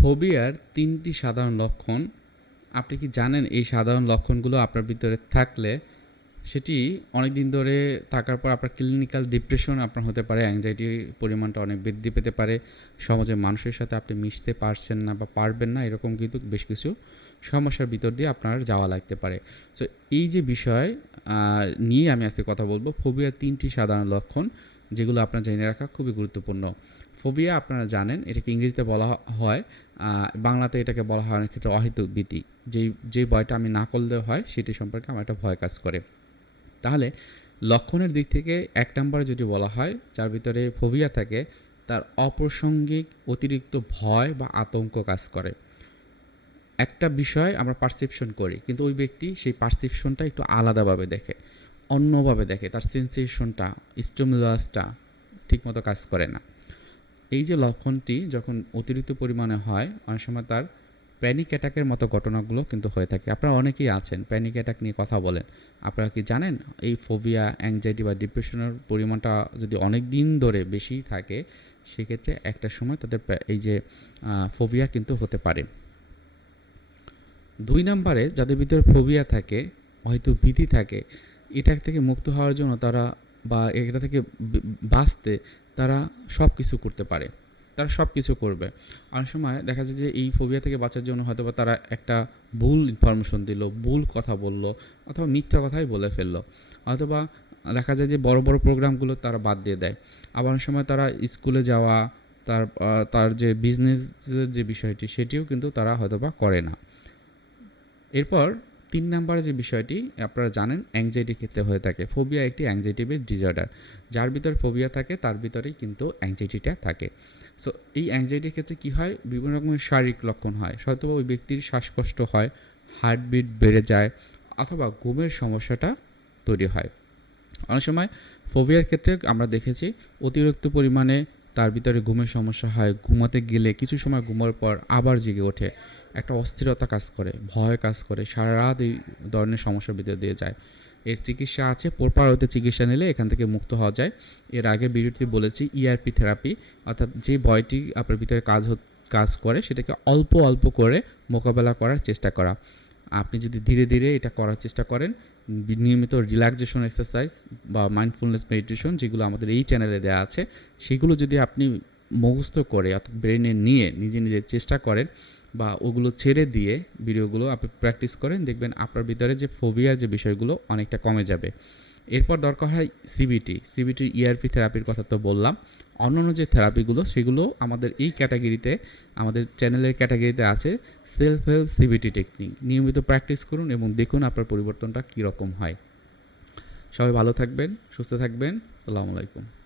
ফোবিয়ার তিনটি সাধারণ লক্ষণ। আপনি কি জানেন এই সাধারণ লক্ষণগুলো আপনার ভিতরে থাকলে? সেটি অনেক দিন ধরে থাকার পর আপনার ক্লিনিক্যাল ডিপ্রেশন আপনার হতে পারে অ্যাংজাইটি পরিমাণটা অনেক বৃদ্ধি পেতে পারে। সমাজের মানুষের সাথে আপনি মিশতে পারছেন না বা পারবেন না, এরকম কিন্তু বেশ কিছু সমস্যার ভিতর দিয়ে আপনার যাওয়া লাগতে পারে। সো এই যে বিষয় নিয়ে আমি আজকে কথা বলব। ফোবিয়ার তিনটি সাধারণ লক্ষণ যেগুলো আপনার জেনে রাখা খুবই গুরুত্বপূর্ণ। ফোবিয়া আপনারা জানেন, এটাকে ইংরেজিতে বলা হয় বাংলাতে এটাকে বলা হয় অনেক ক্ষেত্রে অহেতুক ভীতি যেই যে ভয়টা আমি না করলে হয়, সেটি সম্পর্কে আমার একটা ভয় কাজ করে। তাহলে লক্ষণের দিক থেকে এক নম্বরে যদি বলা হয়, যার ভিতরে ফোবিয়া থাকে, তার অপ্রাসঙ্গিক অতিরিক্ত ভয় বা আতঙ্ক কাজ করে। একটা বিষয় আমরা পারসেপশন করি, কিন্তু ওই ব্যক্তি সেই পারসেপশনটা একটু আলাদাভাবে দেখে। অন্যভাবে দেখে, তার সেন্সেশনটা স্টিমুলাসটা ঠিকমতো কাজ করে না। এই যে লক্ষণটি যখন অতিরিক্ত পরিমাণে হয়, অনেক সময় তার প্যানিক অ্যাটাকের মতো ঘটনাগুলো কিন্তু হয়ে থাকে। আপনারা অনেকেই আছেন প্যানিক অ্যাটাক নিয়ে কথা বলেন। আপনারা কি জানেন, এই ফোবিয়া অ্যাংজাইটি বা ডিপ্রেশনের পরিমাণটা যদি অনেক দিন ধরে বেশি থাকে, সেক্ষেত্রে একটা সময় তাদের এই যে ফোবিয়া কিন্তু হতে পারে। দুই নম্বরে, যাদের ভিতরে ফোবিয়া থাকে, হয়তো ভীতি থাকে এটা থেকে মুক্ত হওয়ার জন্য তারা বা এটা থেকে বাঁচতে তারা সব কিছু করতে পারে। তারা সব কিছু করবে। অনেক সময় দেখা যায় যে এই ফোবিয়া থেকে বাঁচার জন্য হয়তো বা তারা একটা ভুল ইনফরমেশন দিল, ভুল কথা বলল অথবা মিথ্যা কথাই বলে ফেলল। অথবা দেখা যায় যে বড় বড় প্রোগ্রামগুলো তারা বাদ দিয়ে দেয়। আবার অনেক সময় তারা স্কুলে যাওয়া, তার তার যে বিজনেসের যে বিষয়টি সেটিও কিন্তু তারা হয়তো বা করে না। এরপর তিন নম্বরে যে বিষয়টি, আপনারা জানেন অ্যাংজাইটি ক্ষেত্রে হয়ে থাকে। ফোবিয়া একটি অ্যাংজাইটি বেস যার ভিতরে ফোবিয়া থাকে, তার ভিতরেই কিন্তু অ্যাংজাইটিটা থাকে। সো এই অ্যাংজাইটির ক্ষেত্রে কী হয়? বিভিন্ন রকমের শারীরিক লক্ষণ হয়। হয়তো ওই ব্যক্তির শ্বাসকষ্ট হয় হার্টবিট বেড়ে যায়, অথবা ঘুমের সমস্যাটা তৈরি হয়। অনেক সময় ফোবিয়ার ক্ষেত্রে আমরা দেখেছি, অতিরিক্ত পরিমাণে তার ভিতরে ঘুমের সমস্যা হয়, ঘুমাতে গেলে কিছু সময় ঘুমার পর আবার জেগে ওঠে। একটা অস্থিরতা কাজ করে, ভয় কাজ করে, সারা রাত এই ধরনের সমস্যার ভিতর দিয়ে যায়। এর চিকিৎসা আছে পোরপারতে চিকিৎসা নিলে এখান থেকে মুক্ত হওয়া যায়। এর আগে ভিডিওটি বলেছি ইআরপি থেরাপি অর্থাৎ যে ভয়টি আপনার ভিতরে কাজ হত- কাজ করে, সেটাকে অল্প অল্প করে মোকাবেলা করার চেষ্টা করা। আপনি যদি ধীরে ধীরে এটা করার চেষ্টা করেন নিয়মিত রিল্যাক্সেশন এক্সারসাইজ বা মাইন্ডফুলনেস মেডিটেশন যেগুলো আমাদের এই চ্যানেলে দেওয়া আছে, সেগুলো যদি আপনি মুখস্থ করে অর্থাৎ ব্রেনে নিয়ে নিজে নিজে চেষ্টা করেন বা ওগুলো ছেড়ে দিয়ে ভিডিওগুলো আপনি প্র্যাকটিস করেন, দেখবেন আপনার ভিতরে যে ফোবিয়ার যে বিষয়গুলো অনেকটা কমে যাবে। এরপর দরকার হয় সিবিটি সিবিটি ইআরপি থেরাপির কথা তো বললাম। অন্যান্য যে থেরাপিগুলো সেগুলো আমাদের এই ক্যাটাগরিতে আমাদের চ্যানেলের ক্যাটাগরিতে আছে সেলফ হেল্প সিবিটি টেকনিক নিয়মিত প্র্যাকটিস করুন এবং দেখুন আপনার পরিবর্তনটা কীরকম হয়। সবাই ভালো থাকবেন, সুস্থ থাকবেন। সালামু আলাইকুম।